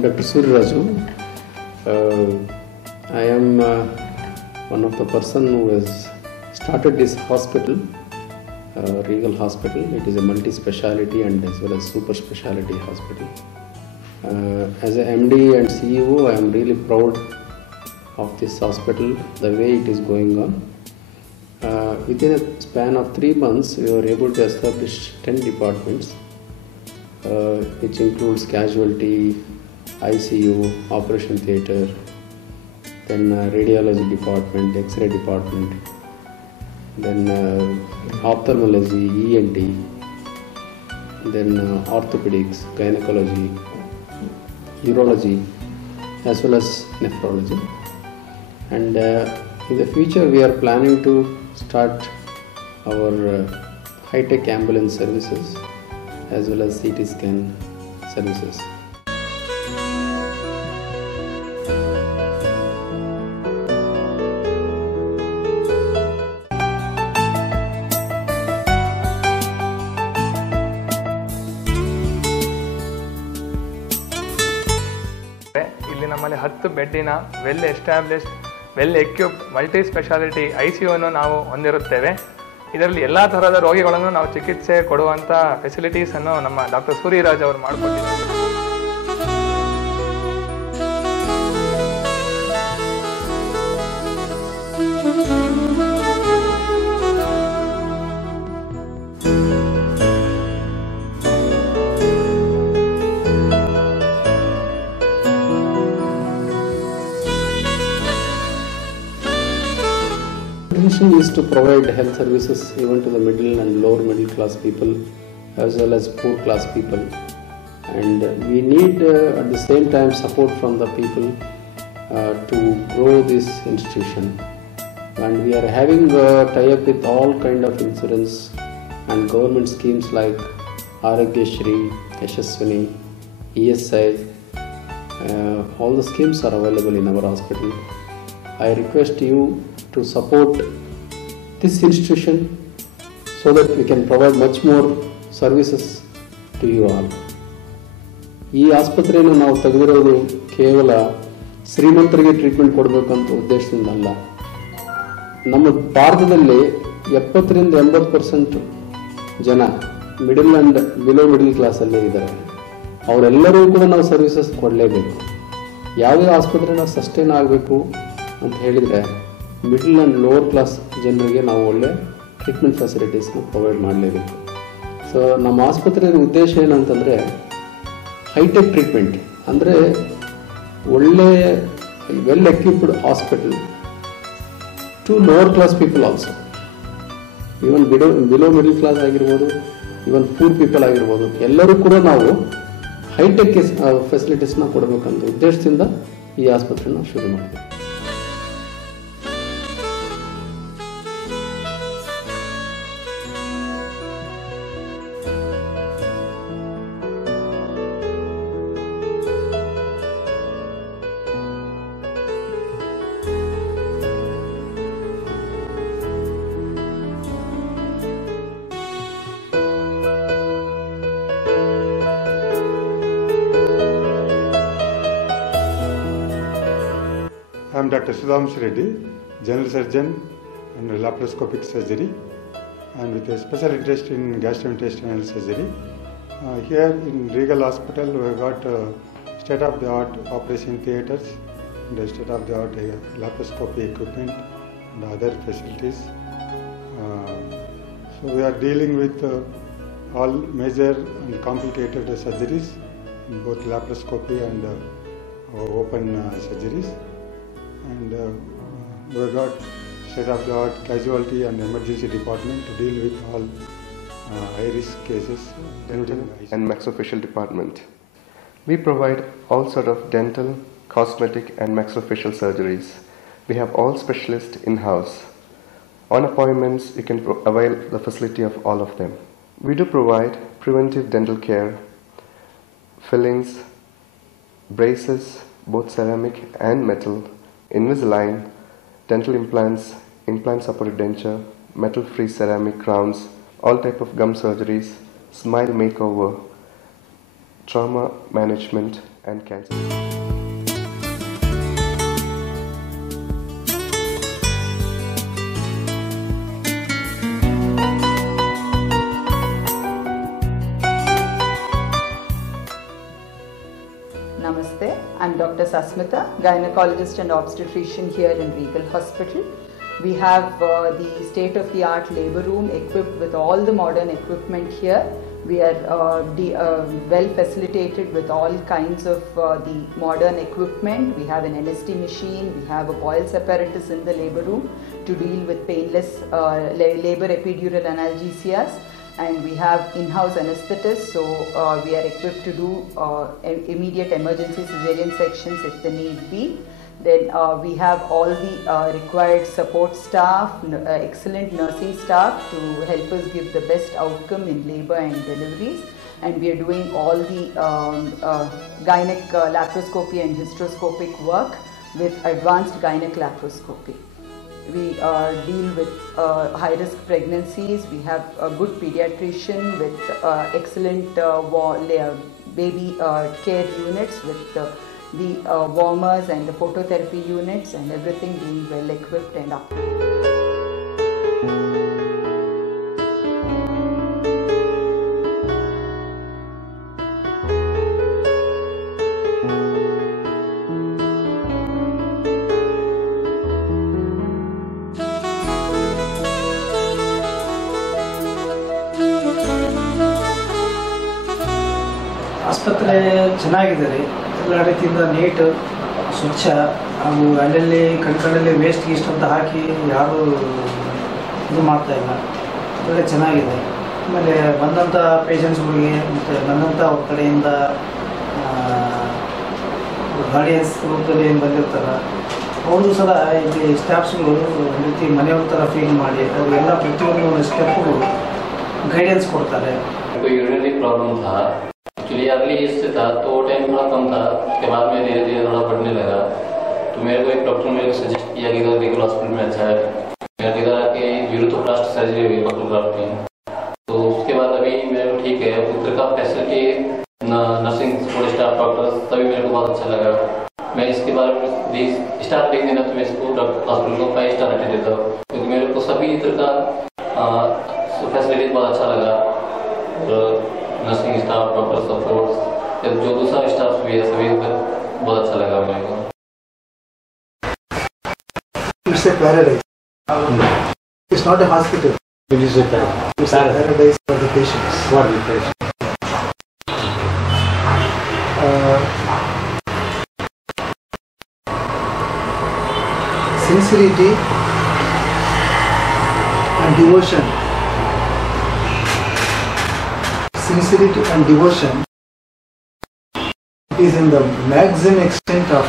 I'm Dr. Surya Raju. I am one of the person who has started this hospital, Regal Hospital. It is a multi-speciality and as well as super speciality hospital. As a MD and CEO, I am really proud of this hospital, the way it is going on. Within a span of 3 months, we were able to establish 10 departments, which includes casualty, ICU, operation theatre, then radiology department, X-ray department, then ophthalmology, ENT, then orthopedics, gynecology, urology, as well as nephrology. And in the future, we are planning to start our high-tech ambulance services as well as CT scan services. ಇಲ್ಲಿ ನಮ್ಮಲ್ಲಿ 10 ಬೆಡ್ಡಿನ well established well equipped multi speciality ICU ಅನ್ನು ನಾವು ಹೊಂದಿರುತ್ತೇವೆ. ಇದರಲ್ಲಿ ಎಲ್ಲ ತರಹದ ರೋಗಿಗಳನ್ನು ನಾವು ಚಿಕಿತ್ಸೆ ಕೊಡುವಂಥ ಫೆಸಿಲಿಟೀಸ್ ಅನ್ನು ನಮ್ಮ ಡಾಕ್ಟರ್ ಸೂರ್ಯರಾಜ್ ಅವರು ಮಾಡಿಕೊಟ್ಟಿದ್ದಾರೆ. Mission is to provide health services even to the middle and lower middle class people as well as poor class people, and we need at the same time support from the people to grow this institution, and we are having tie-up with all kind of insurance and government schemes like Aarogyasri, Yashaswini, ESI. All the schemes are available in our hospital. I request you to support this institution so that we can provide much more services to you all. ಈ ಆಸ್ಪತ್ರೆಯನ್ನು ನಾವು ತೆಗೆದಿರೋದು ಕೇವಲ ಶ್ರೀಮಂತರಿಗೆ ಟ್ರೀಟ್ಮೆಂಟ್ ಕೊಡಬೇಕಂತ ಉದ್ದೇಶದಿಂದ ಅಲ್ಲ. ನಮ್ಮ ಭಾರತದಲ್ಲಿ 70-80% ಜನ ಮಿಡಲ್ ಆ್ಯಂಡ್ ಬಿಲೋ ಮಿಡಲ್ ಕ್ಲಾಸಲ್ಲೇ ಇದ್ದಾರೆ. ಅವರೆಲ್ಲರಿಗೂ ಕೂಡ ನಾವು ಸರ್ವಿಸಸ್ ಕೊಡಲೇಬೇಕು. ಯಾವುದೇ ಆಸ್ಪತ್ರೆ ನಾವು ಸಸ್ಟೈನ್ ಆಗಬೇಕು ಅಂತ ಹೇಳಿದರೆ ಮಿಡಲ್ ಆ್ಯಂಡ್ ಲೋವರ್ ಕ್ಲಾಸ್ ಜನರಿಗೆ ನಾವು ಒಳ್ಳೆ ಟ್ರೀಟ್ಮೆಂಟ್ ಫೆಸಿಲಿಟೀಸ್ನ ಪ್ರೊವೈಡ್ ಮಾಡಲೇಬೇಕು. ಸೊ ನಮ್ಮ ಆಸ್ಪತ್ರೆಯ ಉದ್ದೇಶ ಏನಂತಂದರೆ ಹೈಟೆಕ್ ಟ್ರೀಟ್ಮೆಂಟ್, ಅಂದರೆ ಒಳ್ಳೆ well equipped hospital to lower class people also, even below middle class ಆಗಿರ್ಬೋದು, ಈವನ್ ಪೂರ್ ಪೀಪಲ್ ಆಗಿರ್ಬೋದು, ಎಲ್ಲರೂ ಕೂಡ ನಾವು ಹೈಟೆಕ್ ಫೆಸಿಲಿಟೀಸ್ನ ಕೊಡಬೇಕಂತ ಉದ್ದೇಶದಿಂದ ಈ ಆಸ್ಪತ್ರೆನ ಶುರು ಮಾಡಿದ್ವಿ. I am Dr. Sudhamshu Reddy, General Surgeon and Laparoscopic Surgery, and with a special interest in gastrointestinal surgery. Here in Regal Hospital, we have got state-of-the-art operation theatres, and state-of-the-art laparoscopy equipment and other facilities. So we are dealing with all major and complicated surgeries, in both laparoscopy and open surgeries. And we got state-of-the-art casualty and emergency department to deal with all high-risk cases. Dental and maxillofacial department. We provide all sort of dental, cosmetic and maxillofacial surgeries. We have all specialists in-house. On appointments, you can avail the facility of all of them. We do provide preventive dental care, fillings, braces, both ceramic and metal, Invisalign, dental implants, implant-supported denture, metal-free ceramic crowns, all type of gum surgeries, smile makeover, trauma management, and cancer. Namaste, I'm Dr. Sasmita, gynecologist and obstetrician here in Regal Hospital. We have the state-of-the-art labor room equipped with all the modern equipment here. We are well facilitated with all kinds of the modern equipment. We have an NST machine, we have a Boyle's apparatus in the labor room to deal with painless labor epidural analgesias. And we have in-house anesthetists, so we are equipped to do immediate emergency cesarean sections if the need be. Then we have all the required support staff, excellent nursing staff to help us give the best outcome in labor and deliveries. And we are doing all the gynec laparoscopy and hysteroscopic work with advanced gynec laparoscopy. We deal with high-risk pregnancies. We have a good pediatrician with excellent baby care units with the warmers and the phototherapy units, and everything being well equipped and up to date. ಆಸ್ಪತ್ರೆ ಚೆನ್ನಾಗಿದೆ ರೀ, ಎಲ್ಲ ರೀತಿಯಿಂದ ನೀಟ್ ಸ್ವಚ್ಛ, ಹಾಗೂ ಅಲ್ಲಲ್ಲಿ ಕಣ್ಕಳಲ್ಲಿ ವೇಸ್ಟ್ ಗೀಸ್ಟ್ ಅಂತ ಹಾಕಿ ಯಾರೂ ಇದು ಮಾಡ್ತಾಯಿಲ್ಲ, ಒಳ್ಳೆ ಚೆನ್ನಾಗಿದೆ. ಆಮೇಲೆ ಬಂದಂಥ ಪೇಷಂಟ್ಸ್ಗಳಿಗೆ ಮತ್ತು ಬಂದಂಥ ಅವ್ರ ಕಡೆಯಿಂದ ಗಾರ್ಡಿಯನ್ಸ್ ರೂಪದಲ್ಲಿ ಏನು ಬಂದಿರ್ತಾರೆ ಅವ್ರದ್ದು ಸಹ ಇಲ್ಲಿ ಸ್ಟಾಫ್ಸ್ಗಳು ಒಂದು ರೀತಿ ಮನೆಯವ್ರ ಥರ ಫೀಲ್ ಮಾಡಿ ಅವರಿಗೆಲ್ಲ ಪ್ರತಿಯೊಂದು ಒಂದು ಸ್ಟೆಪ್ಗೂ गाइडेंस करता है। कोई यूरिनरी प्रॉब्लम था, एक्चुअली अर्ली एज से था तो वो टाइम थोड़ा कम था, उसके बाद में धीरे धीरे थोड़ा बढ़ने लगा। तो मेरे को एक डॉक्टर मेरे को सजेस्ट किया कि इधर रेगुलर हॉस्पिटल में अच्छा है, मेरे इधर आके यूरोथोप्लास्ट सर्जरी हुई बकलग्राफ्ट में। तो उसके बाद अभी मेरे को ठीक है, उधर का facility nursing support staff doctors तभी मेरे को बहुत अच्छा लगा। मैं इसके बारे में स्टार देख देना तो मैं इसको हॉस्पिटल को 5 स्टार रेटिंग देता हूँ, क्योंकि मेरे को सभी इधर का फैसिलिटी बहुत अच्छा लगा। नर्सिंग स्टाफ, डॉक्टर सपोर्ट, जो दूसरा स्टाफ भी है सभी बहुत अच्छा लगा मेरे को। It's a paradise. It's not a hospital. It is a paradise. It's a paradise for the patients. For the patients. Sincerity and devotion. Sincerity and devotion is in the maximum extent of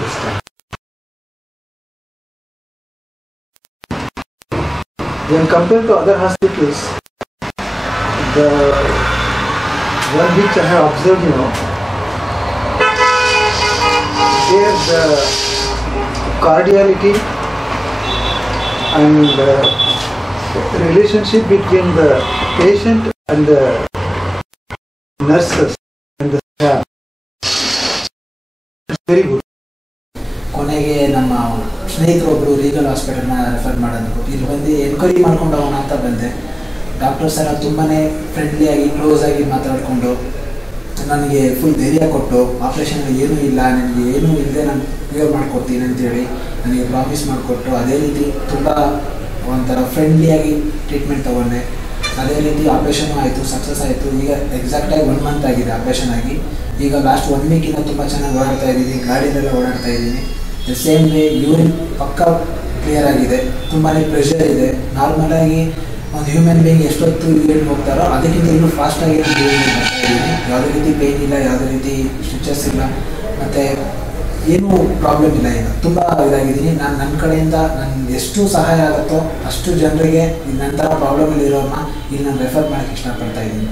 this time. When compared to other hospitals, the one which I have observed, there the cordiality and the relationship between the patient and the nurses and the staff is very good. ಕೊನೆಗೆ ನಮ್ಮ ಸ್ನೇಹಿತರೊಬ್ಬರು ರೀಗಲ್ ಹಾಸ್ಪಿಟಲ್ನ ರೆಫರ್ ಮಾಡಿದ್ರು. ಇಲ್ಲಿ ಬಂದು ಎನ್ಕ್ವೈರಿ ಮಾಡ್ಕೊಂಡು ಹೋಗೋಣ ಅಂತ ಬಂದೆ. ಡಾಕ್ಟರ್ಸ್ ಎಲ್ಲ ತುಂಬಾ ಫ್ರೆಂಡ್ಲಿಯಾಗಿ ಕ್ಲೋಸ್ ಆಗಿ ಮಾತಾಡಿಕೊಂಡು ನನಗೆ ಫುಲ್ ಧೈರ್ಯ ಕೊಟ್ಟು, ಆಪ್ರೇಷನ್ ಏನೂ ಇಲ್ಲ, ನನಗೆ ಏನೂ ಇಲ್ಲದೆ ನಾನು ಕ್ಲಿಯರ್ ಮಾಡ್ಕೊಡ್ತೀನಿ ಅಂತೇಳಿ ನನಗೆ ಪ್ರಾಮಿಸ್ ಮಾಡಿಕೊಟ್ಟು, ಅದೇ ರೀತಿ ತುಂಬ ಒಂಥರ ಫ್ರೆಂಡ್ಲಿಯಾಗಿ ಟ್ರೀಟ್ಮೆಂಟ್ ತೊಗೊಂಡೆ. ಅದೇ ರೀತಿ ಆಪ್ರೇಷನು ಆಯಿತು, ಸಕ್ಸಸ್ ಆಯಿತು. ಈಗ ಎಕ್ಸಾಕ್ಟಾಗಿ 1 ಮಂತ್ ಆಗಿದೆ ಆಪ್ರೇಷನ್ ಆಗಿ. ಈಗ ಲಾಸ್ಟ್ 1 ವೀಕಿಂದ ತುಂಬ ಚೆನ್ನಾಗಿ ಓಡಾಡ್ತಾ ಇದ್ದೀನಿ, ಗಾಡಿಯಲ್ಲೆಲ್ಲ ಓಡಾಡ್ತಾ ಇದ್ದೀನಿ. ದ ಸೇಮ್ ವೇ ಯೂರಿನ್ ಪಕ್ಕ ಕ್ಲಿಯರ್ ಆಗಿದೆ, ತುಂಬಾ ಪ್ರೆಷರ್ ಇದೆ. ನಾರ್ಮಲಾಗಿ ಒಂದು ಹ್ಯೂಮನ್ ಬೀಯಿಂಗ್ ಎಷ್ಟೊತ್ತು ಯೂರಿನ್ ಹೋಗ್ತಾರೋ ಅದಕ್ಕಿಂತ ಇನ್ನೂ ಫಾಸ್ಟಾಗಿ ನಾನು ಯೂರಿನ್ ಮಾಡ್ತಾ ಇದ್ದೀನಿ. ಯಾವುದೇ ರೀತಿ ಪೇಯ್ನ್ ಇಲ್ಲ, ಯಾವುದೇ ರೀತಿ ಸ್ಟಿಚಸ್ ಇಲ್ಲ, ಮತ್ತು ಏನೂ ಪ್ರಾಬ್ಲಮ್ ಇಲ್ಲ. ಈಗ ತುಂಬ ಇದಾಗಿದ್ದೀನಿ. ನಾನು ನನ್ನ ಕಡೆಯಿಂದ ನಾನು ಎಷ್ಟು ಸಹಾಯ ಆಗುತ್ತೋ ಅಷ್ಟು ಜನರಿಗೆ ನನ್ನ ಪ್ರಾಬ್ಲಮಲ್ಲಿರೋರನ್ನ ಇಲ್ಲಿ ನಾನು ರೆಫರ್ ಮಾಡೋಕ್ಕೆ ಇಷ್ಟಪಡ್ತಾ ಇದ್ದೀನಿ.